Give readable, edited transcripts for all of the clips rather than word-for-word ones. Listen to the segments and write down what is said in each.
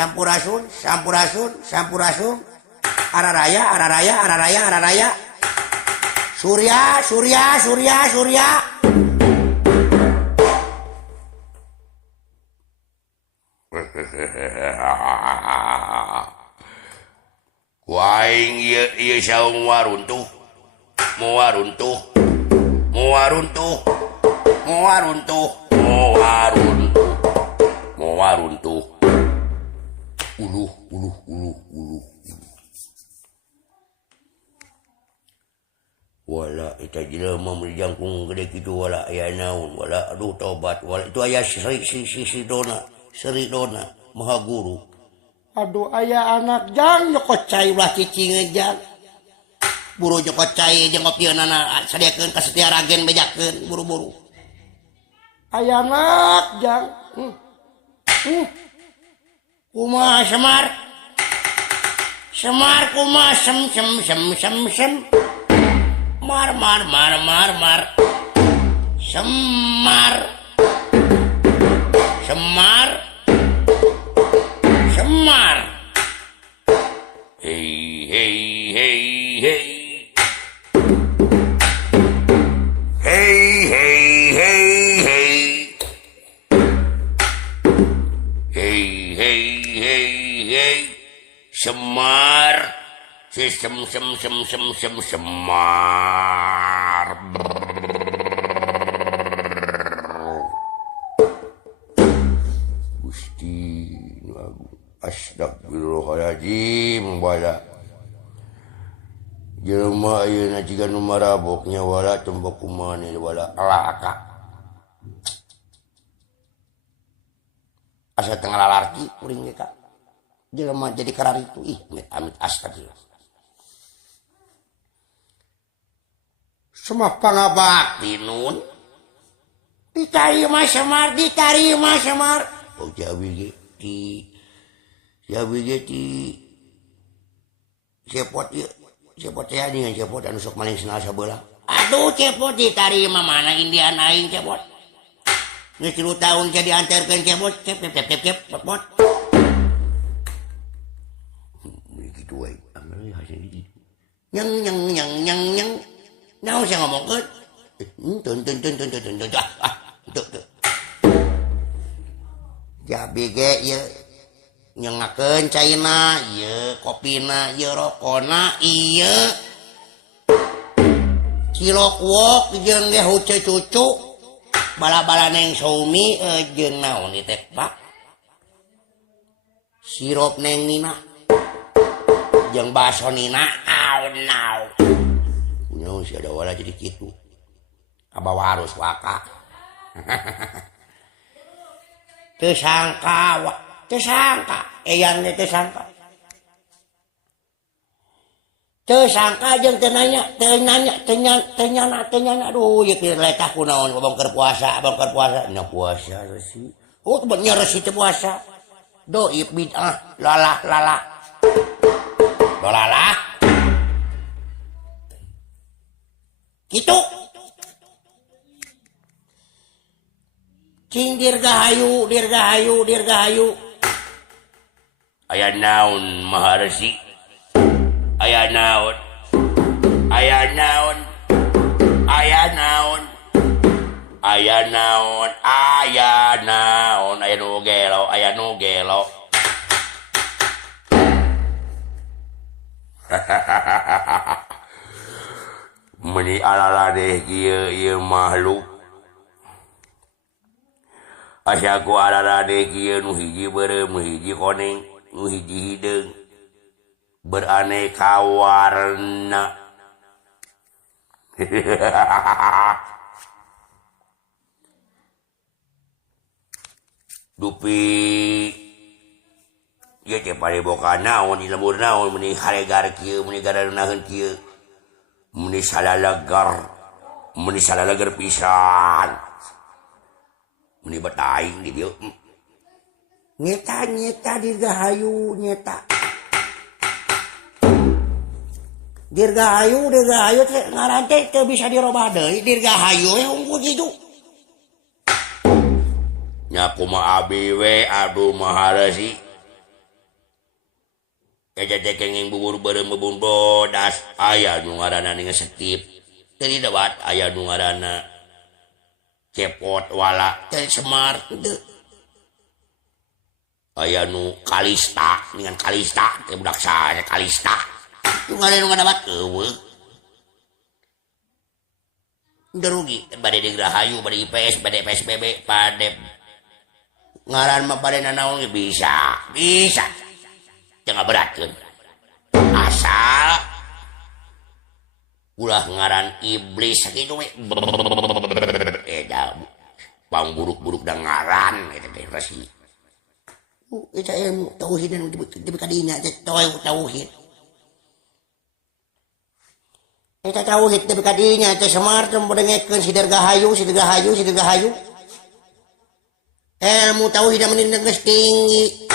Sampurasun. Araraya. Surya. Waing ieu saung waruntuh. Mau waruntuh. Uluh. Wala eta jelema meuli jangkung gede kitu wala aya naon wala aduh tobat wala itu aya si dona maha guru. Aduh aya anak jang nyokot cai ulah cicing jang. Buru nyokot cai jeung ngopieunana sadiakeun ka Setia Ragen bejakeun buru-buru. Aya anak jang. Kumaha Semar kumaha sem. Mar. Semar. Hey. Semar. Semar. Gusti Astagfirullahaladzim wala. Jelema ayeuna jiga nu maraboknya wala tembok kumaha wala alaka. Asa tengah lalarki kuring ge ka. Jelema jadi karar itu amit astagfirullah. Semah pangabakti nun. Ditarima Semar. Oh jawi ge ti cepot teh dengan cepot anu sok maling senal sabeula. Aduh cepot ditarima mana Indian aing cepot. Geus 3 tahun jadi anterkeun cepot cepot. Begitu wae. Amel hasil gitu. Nyang. Naon saya ngomongkeun? Tun. Tuh. Jabi ge ieu nyengakeun caina, ieu kopina, ieu rokona, ieu cilok wok jeung ge huce cucu. Bala-bala neng Soumi jeung naon ieu teh, Pak? Sirup neng Nina. Jeung baso Nina, naon. Nyawa si ada wala jadi gitu. Kabawa harus waka. Tersangka. Eyang teh tersangka. Tersangka jeung tanya. Aduh, ya kira letah kunaon bongkar puasa. Nya puasa resi. Oh, bener resi teh puasa. Doib bid'ah, lalah. Dolalah. Gitu. Cing dirgahayu. Aya naon Maharesi? Aya naon? Aya nu gelo. Meni alala deh kieu makhluk. Asyaku alala deh kieu nu hiji beureum, nu hiji koneng, nu hiji hideung. Beraneka warna. Dupi ieu teh pareboka naon, lembur naon meni haregar kieu, meni garaeunaheun kieu. Meni salalagar pisan. Meni betaing di dieu. Nyeta dirgahayu nyeta. Dirgahayu teh ngaran teh teu bisa dirobah deui, dirgahayu we hungkul kitu. Nya kumaha abi we aduh Maharesi. kenging bubur bareng bebun bodas aya nu ngaranna ningan setip teu dewat aya nu ngaranna cepot wala teu semar teu aya nu kalista ningan kalista teh budak saha kalista nu ngaranna nu ngadabat eueuh derugi bade di Gerahayu bade IPS bade PSBB bade ngaran mah bade nanaon bisa jangan beratkeun asal ulah ngaran iblis sakitu we pang buruk-buruk dan ngaran eta teh resi eta ilmu tauhid anu di kadinya tauhid eta tauhid di kadinya teh semar teh mendengekeun si Dirgahayu ilmu tauhid anu geus tinggi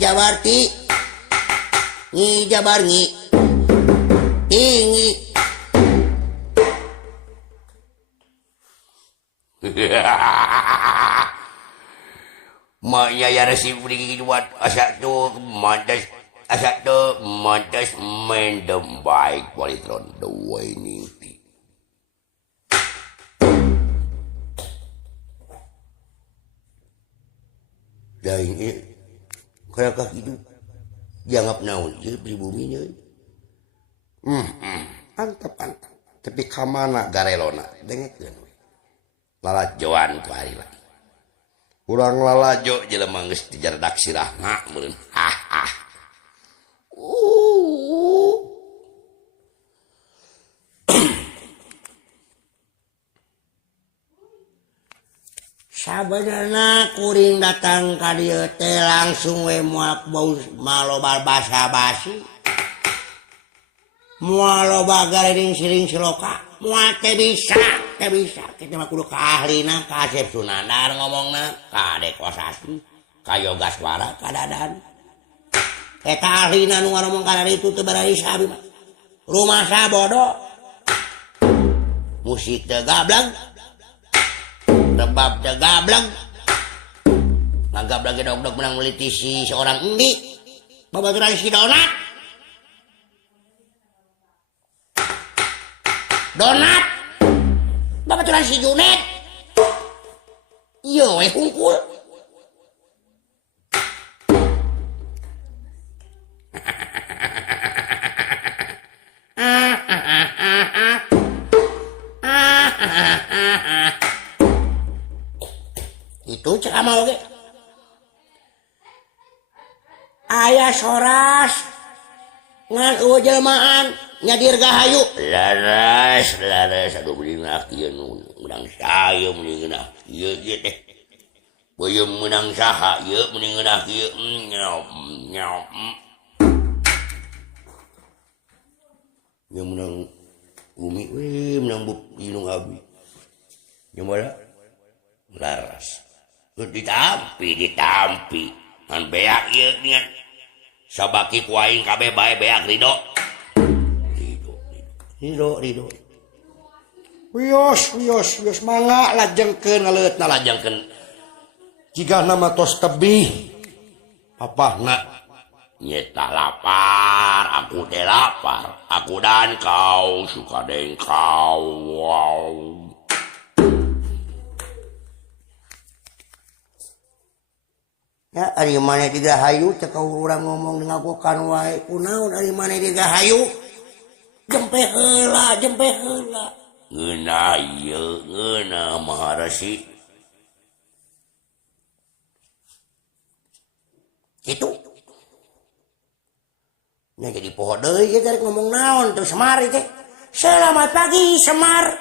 Jabarti Nyi Jabar Nyi tinggi maknya ya resi beri buat asak tu mantas mendem baik kualitron dua ini dah ini kayak kaki itu dianggap naon je pribumi nya antep tapi kamana garelona dengekeun lalajoan ku hari lagi urang lalajo jelema geus dijardak sirahna meureun sabenerna kuring datang ka dieu teh langsung we moal maloba basa-basi moal loba garing siring siloka moal teh bisa kita mah kudu ka ahlina ka Asep Sunandar ngomongna ka Dek Wasasi ka Yoga Swara ka Dadan eta ahlina nu ngomong kana itu teu bari sabi mah rumah sabodo musik teu gablang rebab teh gablang ngagablang dog-dog menang meliti si seorang endi babaturan si Donat babaturan si Junet iya weh hungkul itu cek amal oke aya soras ngan jelmaan nya Dirgahayu laras aduh meunang kieu menang saya meunang kieu teh boyem menang saha ieu meunang kieu nyau nya menang umi we menang buk inung abi nyamuda laras ditampi ngan beak ieu nya sabaki ku aing kabeh bae beak ridho wios mangga lajengkeun ngaleutna lajengkeun jika nama tos tebih apahna nyeta lapar aku teh lapar aku dan kau suka deng kau wow. Ya ari maneh Dirgahayu teh urang ngomong dengan ngagokan wae kunaon ari maneh Dirgahayu jempe heula ngeunah ieu ngeunah Maharesi kitu nya jadi poho deui ge garek ngomong naon teu Semar teh selamat pagi Semar